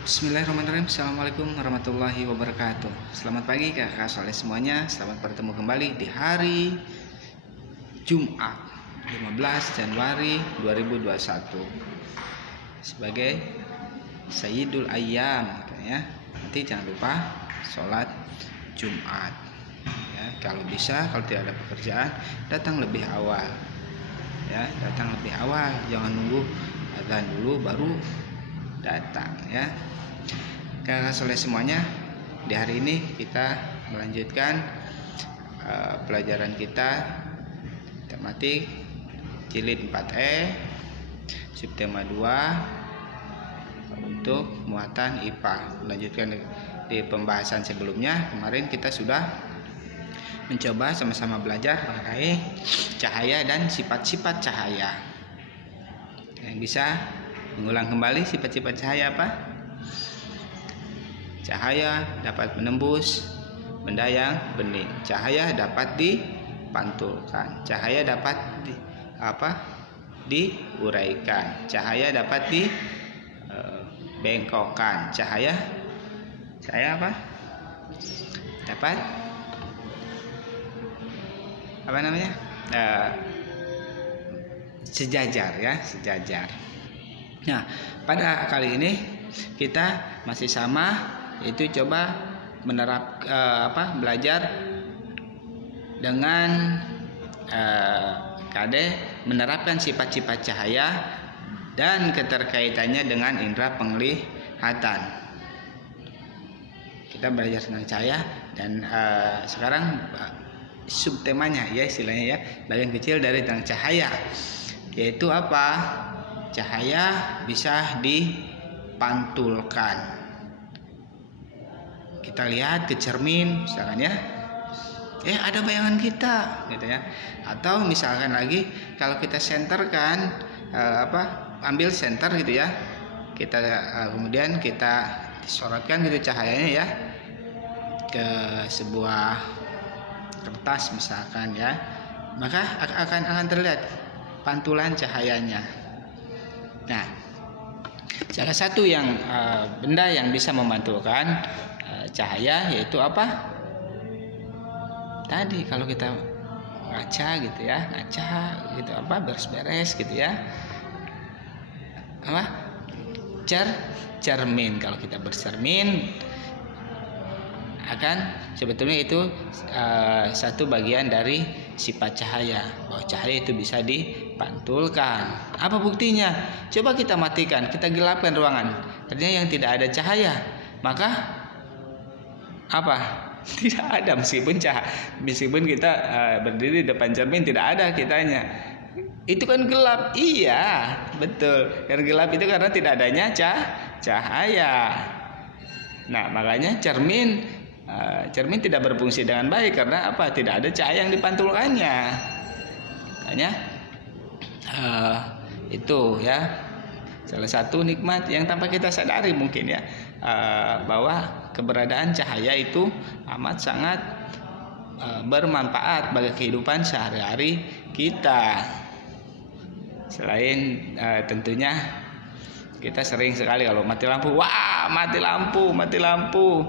Bismillahirrahmanirrahim. Assalamualaikum warahmatullahi wabarakatuh. Selamat pagi kakak soleh semuanya. Selamat bertemu kembali di hari Jumat 15 Januari 2021 sebagai Sayyidul Ayyam ya. Nanti jangan lupa sholat Jumat ya. Kalau bisa, kalau tidak ada pekerjaan, datang lebih awal ya, datang lebih awal, jangan nunggu azan dulu baru datang ya. Kakak soleh semuanya, di hari ini kita melanjutkan pelajaran kita tematik jilid 4E subtema 2 untuk muatan IPA. Melanjutkan di pembahasan sebelumnya, kemarin kita sudah mencoba sama-sama belajar mengenai cahaya dan sifat-sifat cahaya. Yang bisa mengulang kembali sifat-sifat cahaya apa? Cahaya dapat menembus benda yang bening. Cahaya dapat dipantulkan. Cahaya dapat diuraikan. Cahaya dapat dibengkokkan. Cahaya apa? Dapat apa namanya? Sejajar ya, sejajar. Nah, pada kali ini kita masih sama, itu coba belajar dengan KD menerapkan sifat-sifat cahaya dan keterkaitannya dengan indera penglihatan. Kita belajar tentang cahaya dan sekarang subtemanya ya, istilahnya ya, bagian kecil dari tentang cahaya, yaitu apa? Cahaya bisa dipantulkan. Kita lihat ke cermin misalkan ya, ada bayangan kita gitu ya. Atau misalkan lagi kalau kita senterkan ambil senter gitu ya, kita kemudian kita sorotkan gitu cahayanya ya ke sebuah kertas misalkan ya, maka akan terlihat pantulan cahayanya. Nah, salah satu benda yang bisa memantulkan cahaya yaitu apa? Tadi kalau kita ngaca gitu ya, beres-beres gitu ya, cermin. Kalau kita bercermin, akan sebetulnya itu satu bagian dari sifat cahaya, bahwa cahaya itu bisa dipantulkan. Apa buktinya? Coba kita matikan, kita gelapkan ruangan, ternyata yang tidak ada cahaya, maka apa? Tidak ada, meskipun kita berdiri di depan cermin tidak ada kitanya. Itu kan gelap. Iya, betul. Karena gelap itu karena tidak adanya cahaya. Nah, makanya cermin tidak berfungsi dengan baik karena apa? Tidak ada cahaya yang dipantulkannya. Makanya itu ya salah satu nikmat yang tanpa kita sadari mungkin ya, bahwa keberadaan cahaya itu amat sangat bermanfaat bagi kehidupan sehari-hari kita. Selain tentunya kita sering sekali kalau mati lampu, mati lampu.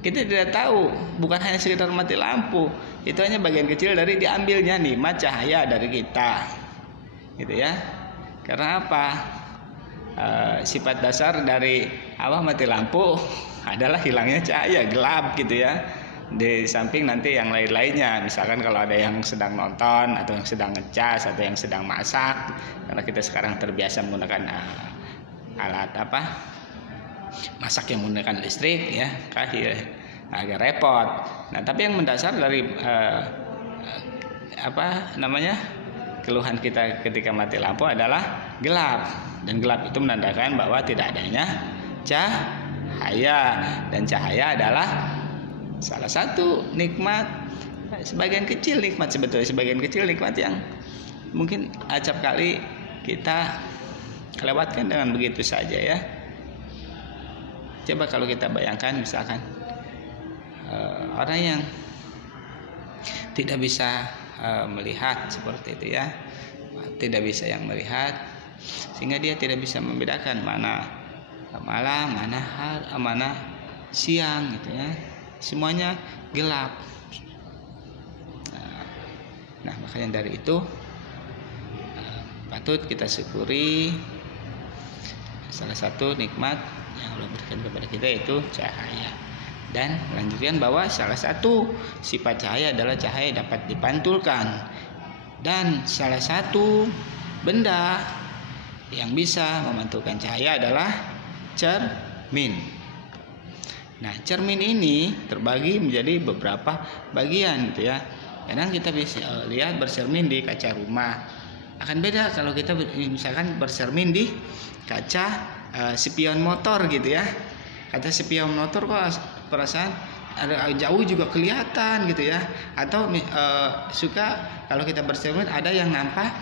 Kita tidak tahu, bukan hanya sekedar mati lampu, itu hanya bagian kecil dari diambilnya nikmat cahaya dari kita, gitu ya. Karena apa? Sifat dasar dari mati lampu adalah hilangnya cahaya, gelap gitu ya. Di samping nanti yang lain-lainnya, misalkan kalau ada yang sedang nonton atau yang sedang ngecas atau yang sedang masak, karena kita sekarang terbiasa menggunakan alat masak yang menggunakan listrik ya, agak repot. Nah, tapi yang mendasar dari keluhan kita ketika mati lampu adalah gelap, dan gelap itu menandakan bahwa tidak adanya cahaya, dan cahaya adalah salah satu nikmat, sebagian kecil nikmat yang mungkin acap kali kita lewatkan dengan begitu saja ya. Coba kalau kita bayangkan misalkan orang yang tidak bisa melihat seperti itu ya, tidak bisa yang melihat, sehingga dia tidak bisa membedakan mana malam, mana siang gitu ya, semuanya gelap. Nah makanya dari itu patut kita syukuri salah satu nikmat yang Allah berikan kepada kita yaitu cahaya. Dan melanjutkan bahwa salah satu sifat cahaya adalah cahaya dapat dipantulkan, dan salah satu benda yang bisa memantulkan cahaya adalah cermin. Nah cermin ini terbagi menjadi beberapa bagian gitu ya. Kadang kita bisa lihat bercermin di kaca rumah, akan beda kalau kita misalkan bercermin di kaca spion motor gitu ya. Kaca spion motor kok perasaan ada jauh juga kelihatan gitu ya. Atau suka kalau kita bercermin ada yang nampak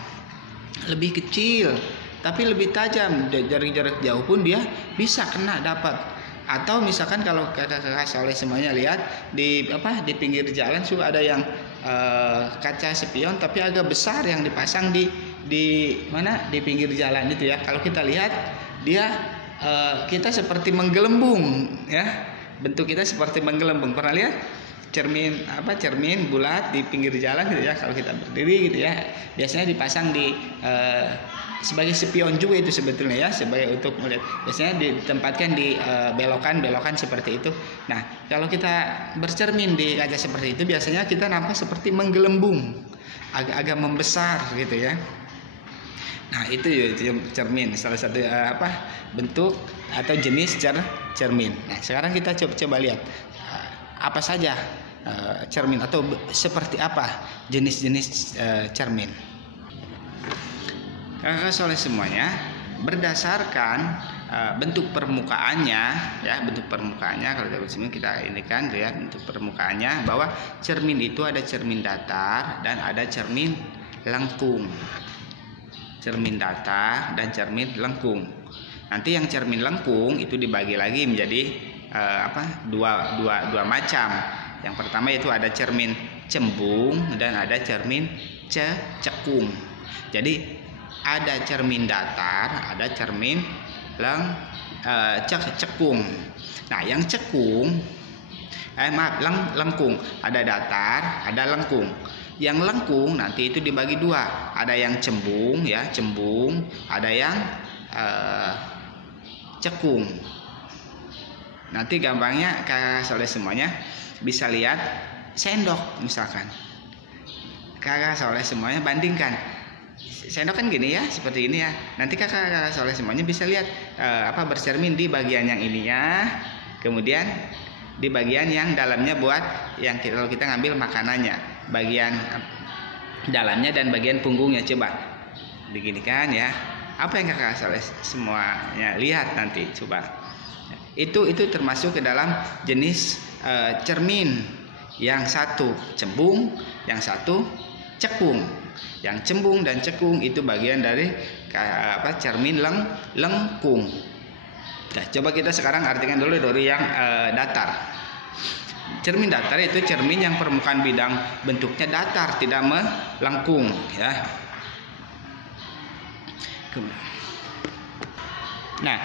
lebih kecil tapi lebih tajam, dari jarak jauh pun dia bisa kena dapat. Atau misalkan kalau kakak Soleh semuanya lihat di pinggir jalan suka ada yang kaca spion tapi agak besar yang dipasang di pinggir jalan itu ya. Kalau kita lihat dia kita seperti menggelembung ya, bentuk kita seperti menggelembung. Pernah lihat cermin bulat di pinggir jalan gitu ya, kalau kita berdiri gitu ya, biasanya dipasang di sebagai spion juga itu sebetulnya ya, sebagai untuk melihat, biasanya ditempatkan di belokan seperti itu. Nah kalau kita bercermin di kaca seperti itu biasanya kita nampak seperti menggelembung, agak membesar gitu ya. Nah itu ya cermin, salah satu bentuk atau jenis cermin. Nah sekarang kita coba lihat apa saja cermin atau seperti apa jenis-jenis cermin. Kakak Soleh semuanya, berdasarkan bentuk permukaannya ya, kalau dari sini kita ini kan lihat bentuk permukaannya, bahwa cermin itu ada cermin datar dan ada cermin lengkung. Cermin datar dan cermin lengkung. Nanti yang cermin lengkung itu dibagi lagi menjadi dua macam. Yang pertama itu ada cermin cembung dan ada cermin cekung. Jadi ada cermin datar, ada cermin cekung. Nah yang cekung lengkung, ada datar, ada lengkung. Yang lengkung nanti itu dibagi dua, ada yang cembung, ada yang cekung. Nanti gampangnya kakak Soleh semuanya bisa lihat sendok misalkan. Kakak Soleh semuanya bandingkan, sendok kan gini ya, seperti ini ya. Nanti kakak Soleh semuanya bisa lihat bercermin di bagian yang ininya, kemudian di bagian yang dalamnya buat yang kalau kita ngambil makanannya, bagian dalamnya dan bagian punggungnya. Coba diginikan ya, apa yang kakak Soleh semuanya lihat nanti coba. Itu termasuk ke dalam jenis cermin. Yang satu cembung, yang satu cekung. Yang cembung dan cekung itu bagian dari cermin lengkung. Nah, coba kita sekarang artikan dulu dari yang datar. Cermin datar itu cermin yang permukaan bidang bentuknya datar, tidak melengkung ya. Nah,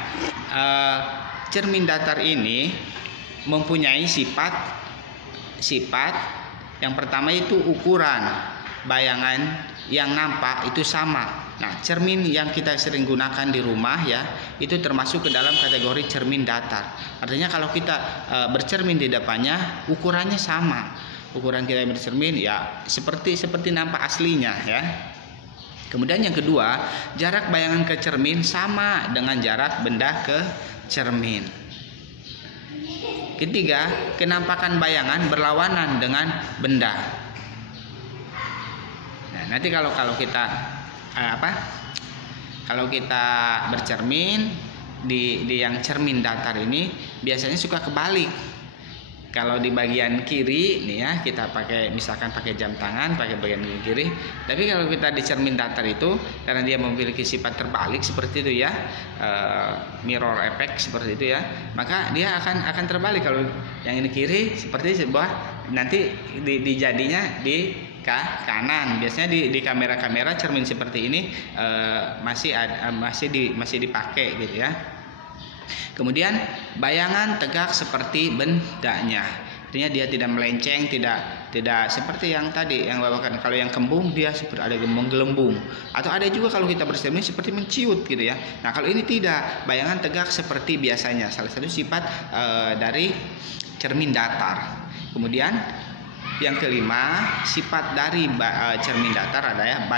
cermin datar ini mempunyai sifat yang pertama itu ukuran bayangan yang nampak itu sama. Nah, cermin yang kita sering gunakan di rumah ya, itu termasuk ke dalam kategori cermin datar. Artinya kalau kita bercermin di depannya ukurannya sama. Ukuran kita bercermin ya seperti nampak aslinya ya. Kemudian yang kedua, jarak bayangan ke cermin sama dengan jarak benda ke cermin. Ketiga, kenampakan bayangan berlawanan dengan benda. Nah, nanti kalau kita kalau kita bercermin di yang cermin datar ini biasanya suka kebalik. Kalau di bagian kiri nih ya, kita misalkan pakai jam tangan pakai bagian kiri. Tapi kalau kita di cermin datar itu, karena dia memiliki sifat terbalik seperti itu ya, mirror effect seperti itu ya, maka dia akan terbalik. Kalau yang ini kiri seperti sebuah, nanti dijadinya di kanan. Biasanya di kamera-kamera cermin seperti ini masih dipakai gitu ya. Kemudian bayangan tegak seperti bendanya. Artinya dia tidak melenceng, tidak seperti yang tadi yang bawakan. Kalau yang kembung dia seperti ada gelembung, atau ada juga kalau kita bercermin seperti menciut gitu ya. Nah kalau ini tidak, bayangan tegak seperti biasanya. Salah satu sifat dari cermin datar. Kemudian yang kelima, sifat dari cermin datar adalah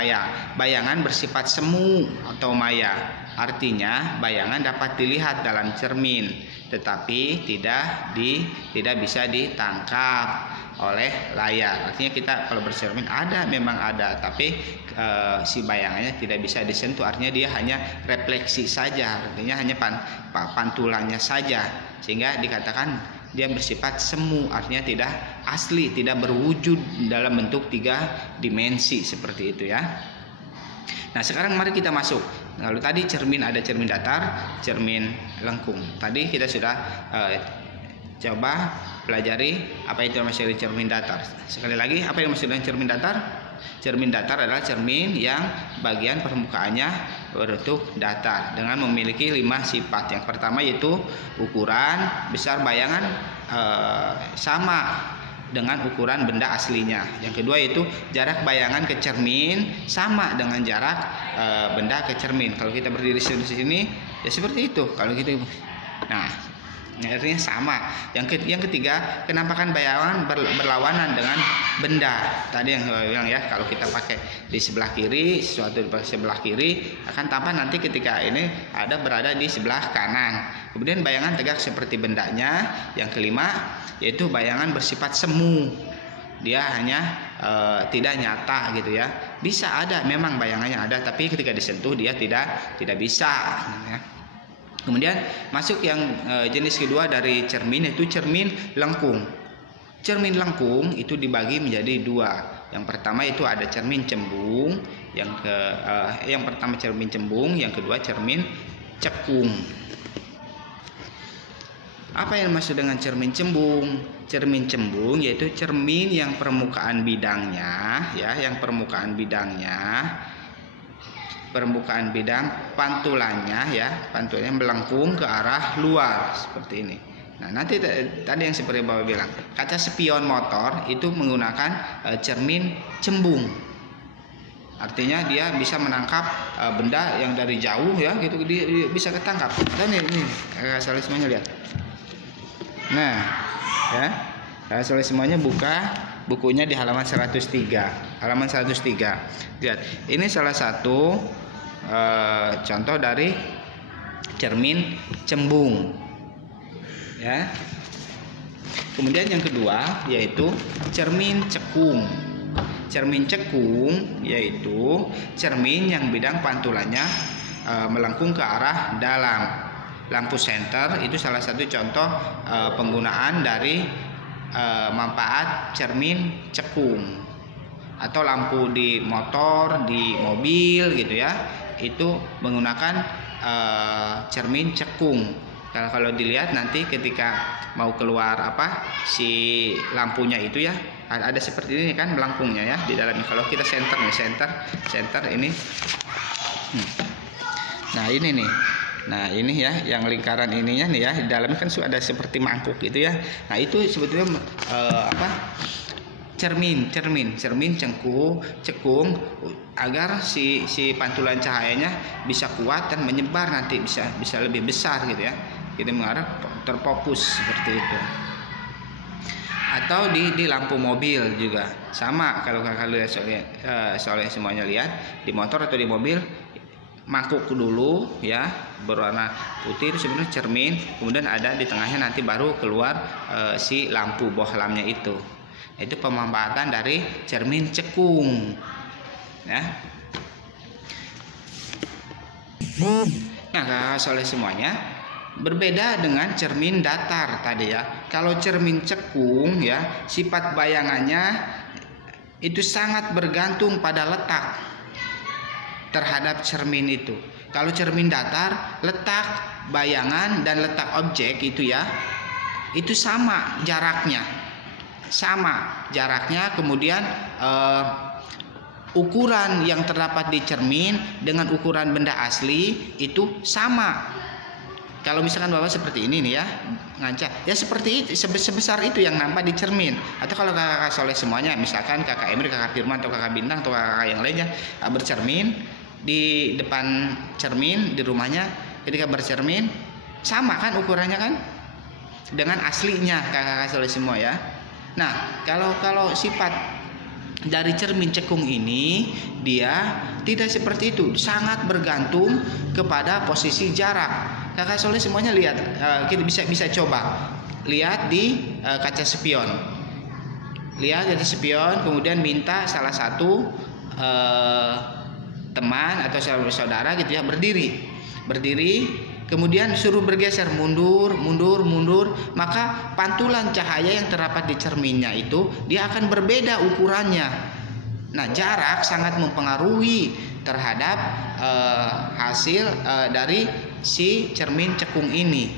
bayangan bersifat semu atau maya. Artinya bayangan dapat dilihat dalam cermin, tetapi tidak bisa ditangkap oleh layar. Artinya kita kalau bercermin memang ada, tapi si bayangannya tidak bisa disentuh. Artinya dia hanya refleksi saja, artinya hanya pantulannya saja, sehingga dikatakan dia bersifat semu, artinya tidak asli, tidak berwujud dalam bentuk 3 dimensi seperti itu ya. Nah sekarang mari kita masuk. Lalu tadi cermin ada cermin datar, cermin lengkung. Tadi kita sudah coba pelajari apa itu maksud cermin datar. Sekali lagi, apa yang maksud dengan cermin datar? Cermin datar adalah cermin yang bagian permukaannya berbentuk datar dengan memiliki 5 sifat. Yang pertama yaitu ukuran besar bayangan sama dengan ukuran benda aslinya. Yang kedua yaitu jarak bayangan ke cermin sama dengan jarak benda ke cermin. Kalau kita berdiri di sini ya seperti itu. Kalau gitu, nah artinya sama. Yang ketiga, kenampakan bayangan berlawanan dengan benda. Tadi yang saya bilang ya, kalau kita pakai di sebelah kiri, sesuatu di sebelah kiri akan tampak nanti ketika ini berada di sebelah kanan. Kemudian bayangan tegak seperti bendanya. Yang kelima yaitu bayangan bersifat semu. Dia hanya tidak nyata gitu ya. Bisa ada, memang bayangannya ada, tapi ketika disentuh dia tidak bisa ya. Kemudian masuk yang jenis kedua dari cermin, yaitu cermin lengkung. Cermin lengkung itu dibagi menjadi 2. Yang pertama itu ada cermin cembung, yang pertama cermin cembung, yang kedua cermin cekung. Apa yang maksud dengan cermin cembung? Cermin cembung yaitu cermin yang permukaan bidangnya permukaan bidang pantulannya melengkung ke arah luar seperti ini. Nah nanti tadi yang seperti Bapak bilang, kaca spion motor itu menggunakan cermin cembung. Artinya dia bisa menangkap benda yang dari jauh ya gitu, dia bisa ketangkap. Dan ini soalnya semuanya lihat. Nah ya, soalnya semuanya buka bukunya di halaman 103. Lihat, ini salah satu contoh dari cermin cembung ya. Kemudian yang kedua yaitu cermin cekung. Cermin cekung yaitu cermin yang bidang pantulannya melengkung ke arah dalam. Lampu senter itu salah satu contoh penggunaan dari manfaat cermin cekung. Atau lampu di motor, di mobil gitu ya, itu menggunakan cermin cekung. Kalau dilihat nanti ketika mau keluar si lampunya itu ya, ada seperti ini kan melengkungnya ya di dalamnya. Kalau kita center ini, nah ini nih. Nah ini ya, yang lingkaran ininya nih ya, di dalamnya kan ada seperti mangkuk gitu ya. Nah itu sebetulnya cermin cekung agar si pantulan cahayanya bisa kuat dan menyebar, nanti bisa lebih besar gitu ya. Jadi mengarah terfokus seperti itu. Atau di lampu mobil juga sama. Kalau kalian lihat soalnya semuanya lihat di motor atau di mobil, mangkuk dulu ya berwarna putih itu sebenarnya cermin, kemudian ada di tengahnya nanti baru keluar si lampu bohlamnya itu. Itu pemanfaatan dari cermin cekung ya. Nah soalnya semuanya berbeda dengan cermin datar tadi ya. Kalau cermin cekung ya, sifat bayangannya itu sangat bergantung pada letak terhadap cermin itu. Kalau cermin datar, letak bayangan dan letak objek itu ya, itu sama jaraknya. Kemudian ukuran yang terdapat di cermin dengan ukuran benda asli itu sama. Kalau misalkan Bapak seperti ini nih ya, ngaca, ya seperti itu, sebesar itu yang nampak di cermin. Atau kalau kakak soleh semuanya, misalkan kakak Emri, kakak Firman, atau kakak Bintang, atau kakak yang lainnya bercermin di depan cermin di rumahnya, ketika bercermin sama kan ukurannya kan dengan aslinya kakak soleh semua ya. Nah, kalau sifat dari cermin cekung ini, dia tidak seperti itu, sangat bergantung kepada posisi jarak. Kakak soleh semuanya lihat, kita bisa coba lihat di kaca spion, lihat kaca spion, kemudian minta salah satu teman atau saudara gitu ya berdiri, kemudian suruh bergeser mundur, maka pantulan cahaya yang terdapat di cerminnya itu dia akan berbeda ukurannya. Nah, jarak sangat mempengaruhi terhadap hasil dari si cermin cekung ini.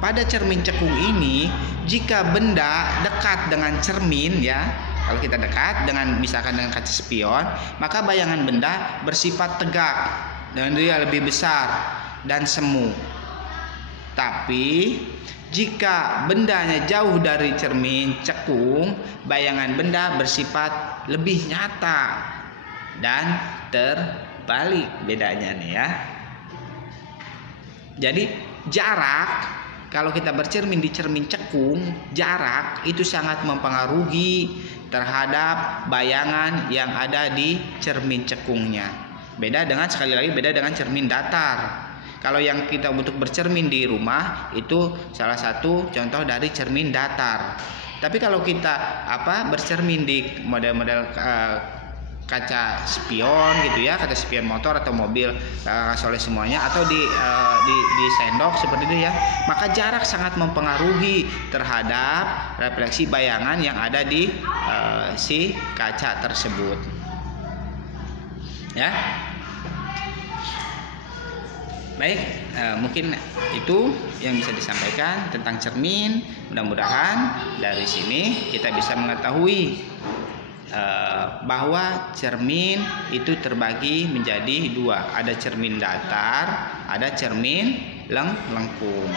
Pada cermin cekung ini, jika benda dekat dengan cermin ya, kalau kita dekat dengan misalkan dengan kaca spion, maka bayangan benda bersifat tegak dan dia lebih besar dan semu. Tapi jika bendanya jauh dari cermin cekung, bayangan benda bersifat lebih nyata dan terbalik bedanya nih ya. Jadi jarak, kalau kita bercermin di cermin cekung, jarak itu sangat mempengaruhi terhadap bayangan yang ada di cermin cekungnya. Beda dengan, sekali lagi, beda dengan cermin datar. Kalau yang kita untuk bercermin di rumah itu salah satu contoh dari cermin datar. Tapi kalau kita bercermin di model-model kaca spion gitu ya, kaca spion motor atau mobil soleh semuanya, atau di sendok seperti itu ya, maka jarak sangat mempengaruhi terhadap refleksi bayangan yang ada di si kaca tersebut ya. Baik, mungkin itu yang bisa disampaikan tentang cermin. Mudah-mudahan dari sini kita bisa mengetahui bahwa cermin itu terbagi menjadi dua. Ada cermin datar, ada cermin lengkung.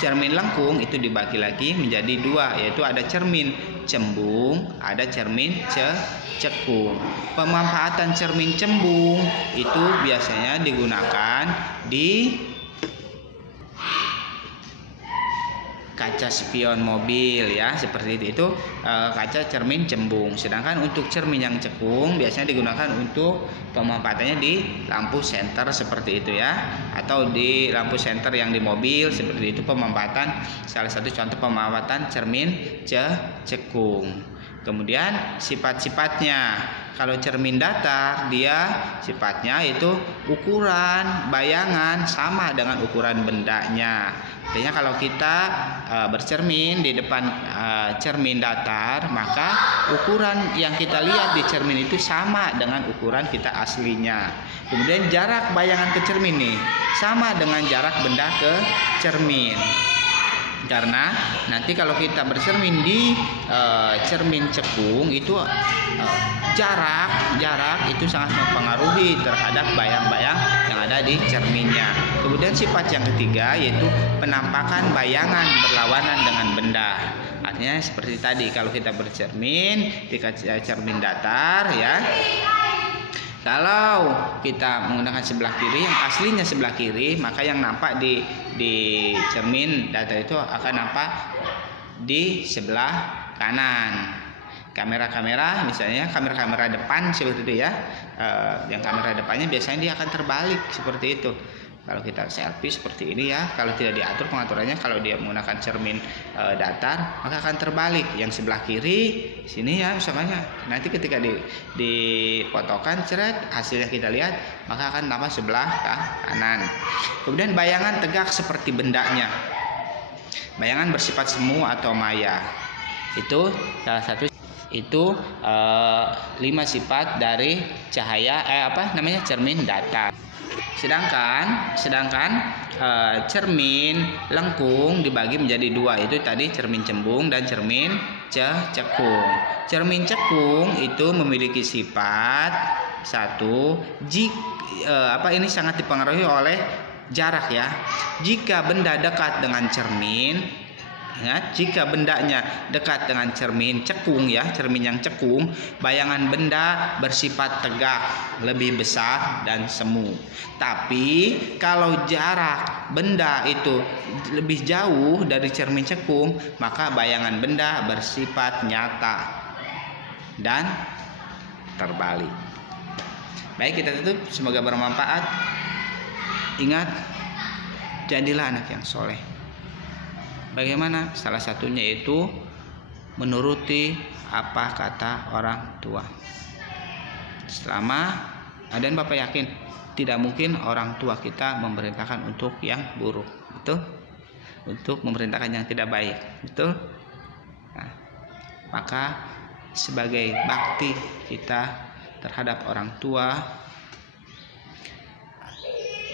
Cermin lengkung itu dibagi lagi menjadi dua, yaitu ada cermin cembung, ada cermin cekung. Pemanfaatan cermin cembung itu biasanya digunakan di kaca spion mobil ya, seperti itu kaca cermin cembung. Sedangkan untuk cermin yang cekung biasanya digunakan untuk pemanfaatannya di lampu senter seperti itu ya, atau di lampu senter yang di mobil seperti itu, pemanfaatan salah satu contoh pemanfaatan cermin cekung. Kemudian sifat-sifatnya, kalau cermin datar dia sifatnya itu ukuran bayangan sama dengan ukuran bendanya. Artinya kalau kita bercermin di depan cermin datar, maka ukuran yang kita lihat di cermin itu sama dengan ukuran kita aslinya. Kemudian jarak bayangan ke cermin nih sama dengan jarak benda ke cermin. Karena nanti kalau kita bercermin di cermin cekung itu jarak itu sangat mempengaruhi terhadap bayang-bayang yang ada di cerminnya. Kemudian sifat yang ketiga yaitu penampakan bayangan berlawanan dengan benda. Artinya seperti tadi, kalau kita bercermin di kaca cermin datar ya, kalau kita menggunakan sebelah kiri, yang aslinya sebelah kiri, maka yang nampak di cermin datar itu akan nampak di sebelah kanan. Kamera-kamera, misalnya kamera depan seperti itu ya, yang kamera depannya biasanya dia akan terbalik seperti itu. Kalau kita selfie seperti ini ya, kalau tidak diatur pengaturannya, kalau dia menggunakan cermin datar maka akan terbalik. Yang sebelah kiri sini ya, misalnya nanti ketika difotokan hasilnya kita lihat, maka akan tambah sebelah kanan. Kemudian bayangan tegak seperti bendanya, bayangan bersifat semu atau maya, itu salah satu. Itu 5 sifat dari cahaya cermin datar. Sedangkan cermin lengkung dibagi menjadi dua, itu tadi cermin cembung dan cermin cekung. Cermin cekung itu memiliki sifat satu, ini sangat dipengaruhi oleh jarak ya. Jika benda dekat dengan cermin, ingat, jika bendanya dekat dengan cermin cekung ya, cermin yang cekung, bayangan benda bersifat tegak, lebih besar dan semu. Tapi kalau jarak benda itu lebih jauh dari cermin cekung, maka bayangan benda bersifat nyata dan terbalik. Baik, kita tutup, semoga bermanfaat. Ingat, jadilah anak yang soleh. Bagaimana? Salah satunya itu menuruti apa kata orang tua. Selama dan Bapak yakin tidak mungkin orang tua kita memerintahkan untuk yang buruk, betul? Untuk memerintahkan yang tidak baik, betul? Nah, maka sebagai bakti kita terhadap orang tua,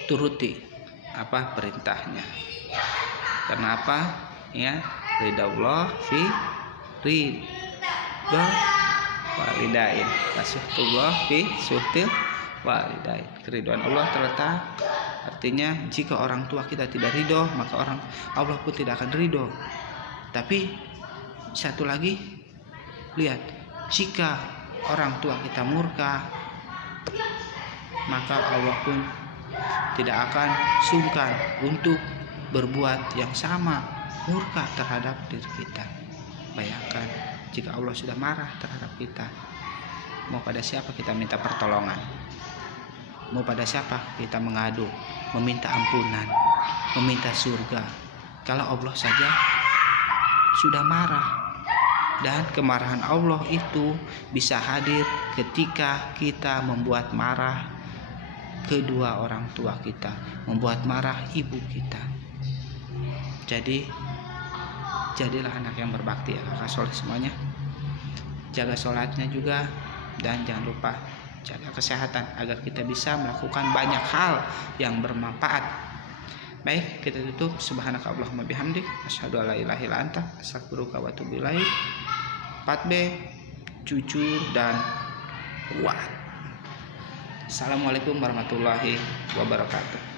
turuti apa perintahnya. Karena apa? Ya, ridha Allah fi ridha walidain, wasuhtullah fi suhtil walidain. Keridhaan Allah terletak, artinya jika orang tua kita tidak ridho, maka Allah pun tidak akan ridho. Tapi satu lagi, lihat, jika orang tua kita murka, maka Allah pun tidak akan sungkan untuk berbuat yang sama, murka terhadap diri kita. Bayangkan jika Allah sudah marah terhadap kita, mau pada siapa kita minta pertolongan? Mau pada siapa kita mengadu, meminta ampunan, meminta surga? Kalau Allah saja sudah marah, dan kemarahan Allah itu bisa hadir ketika kita membuat marah kedua orang tua kita, membuat marah ibu kita. Jadi jadilah anak yang berbakti ya kakak soleh semuanya. Jaga sholatnya juga, dan jangan lupa jaga kesehatan agar kita bisa melakukan banyak hal yang bermanfaat. Baik, kita tutup. Subhanakallahumma bihamdik, asyhadu alla ilaha illa anta, astaghfiruka wa atubu ilaik. 4B, jujur dan kuat. Assalamualaikum warahmatullahi wabarakatuh.